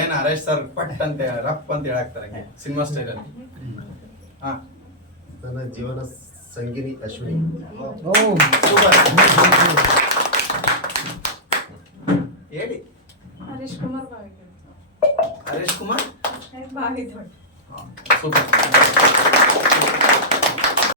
ಏನ್ ಹರೇಶ್ ಸರ್ ಪಟ್ ಅಂತ ರಪ್ ಅಂತ ಹೇಳಾಕ್ತಾರೆ ಸಿನಿಮಾ ಸ್ಟೈಲಲ್ಲಿ. ಹಾ, ನನ್ನ ಜೀವನ ಸಂಗಿನಿ ಅಶ್ವಿನಿ. ಹೇಳಿ. ಹರೀಶ್ ಕುಮಾರ್ ಹರೀಶ್ ಕುಮಾರ್ ಬಾವಿದೊಡ್ಡ. ಸೂಪರ್.